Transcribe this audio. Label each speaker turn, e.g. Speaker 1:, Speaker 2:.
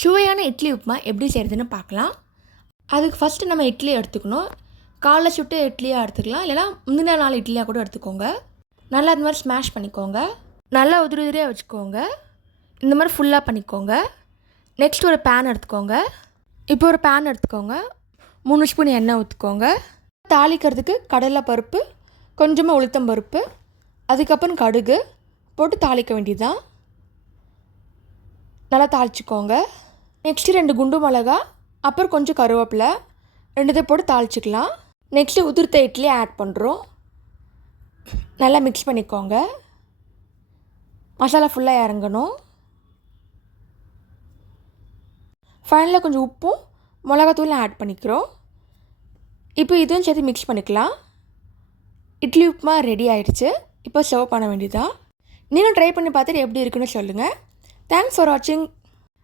Speaker 1: சுவையான இட்லி உப்புமா எப்படி செய்கிறதுன்னு பார்க்கலாம். அதுக்கு ஃபஸ்ட்டு நம்ம இட்லி எடுத்துக்கணும். காலைல சுட்டு இட்லியாக எடுத்துக்கலாம். இல்லைனா முந்தின நாள் இட்லியாக கூட எடுத்துக்கோங்க. நல்லா இந்த மாதிரி ஸ்மாஷ் பண்ணிக்கோங்க. நல்லா உதிரி உதிரியாக வச்சுக்கோங்க. இந்த மாதிரி ஃபுல்லாக பண்ணிக்கோங்க. நெக்ஸ்ட் ஒரு பேன் எடுத்துக்கோங்க. இப்போ ஒரு பேன் எடுத்துக்கோங்க. மூணு ஸ்பூன் எண்ணெய் ஊற்றுக்கோங்க தாளிக்கிறதுக்கு கடலை பருப்பு கொஞ்சமாக உளுத்தம் பருப்பு அதுக்கப்புறம் கடுகு போட்டு தாளிக்க வேண்டியதுதான். நல்லா தாளிச்சுக்கோங்க. நெக்ஸ்ட்டு ரெண்டு குண்டு மிளகா அப்புறம் கொஞ்சம் கருவேப்பிலை. ரெண்டுதை போட்டு தாளிச்சிக்கலாம். நெக்ஸ்ட்டு உதிர்த்த இட்லி ஆட் பண்ணுறோம் நல்லா மிக்ஸ் பண்ணிக்கோங்க. மசாலா ஃபுல்லாக இறங்கணும். ஃபைனலாக கொஞ்சம் உப்பும் மிளகாத்தூளும் ஆட் பண்ணிக்கிறோம். இப்போ இதுவும் சேர்த்து மிக்ஸ் பண்ணிக்கலாம். இட்லி உப்புமா ரெடி ஆயிடுச்சு. இப்போ சர்வ் பண்ண வேண்டியதுதான். நீங்களும் ட்ரை பண்ணி பார்த்துட்டு எப்படி இருக்குன்னு சொல்லுங்கள் தேங்க்ஸ் ஃபார் வாட்சிங்